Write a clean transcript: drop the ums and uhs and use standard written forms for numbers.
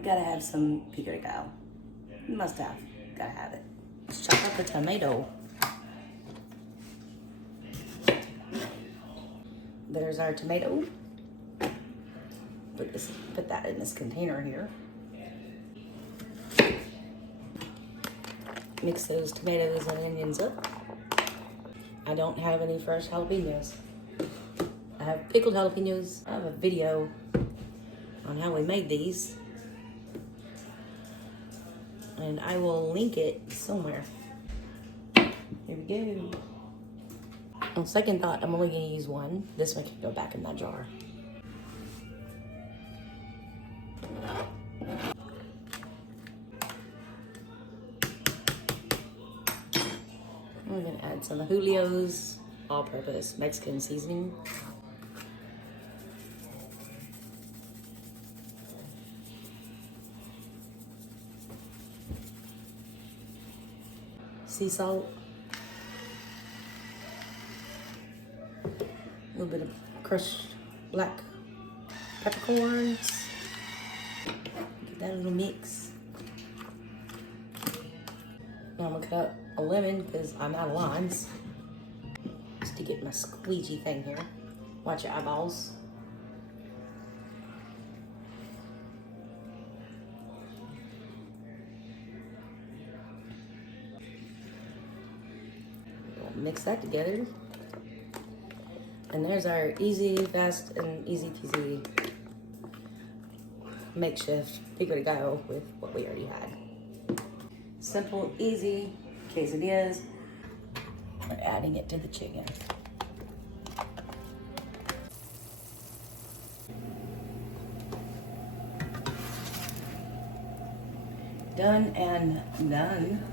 I've got to have some pico de gallo. Must have. Gotta have it. Let's chop up a tomato. There's our tomato. Put that in this container here. Mix those tomatoes and onions up. I don't have any fresh jalapeños. I have pickled jalapeños. I have a video on how we made these, and I will link it somewhere. Here we go. On second thought, I'm only going to use one. This one can go back in that jar. I'm going to add some of Julio's all-purpose Mexican seasoning. Sea salt. A little bit of crushed black peppercorns. Get that little mix. Now I'm gonna cut up a lemon because I'm out of limes. Just to get my squeegee thing here. Watch your eyeballs. We'll mix that together. And there's our easy, fast, and easy peasy makeshift pico de gallo with what we already had. Simple, easy quesadillas. We're adding it to the chicken. Done and done.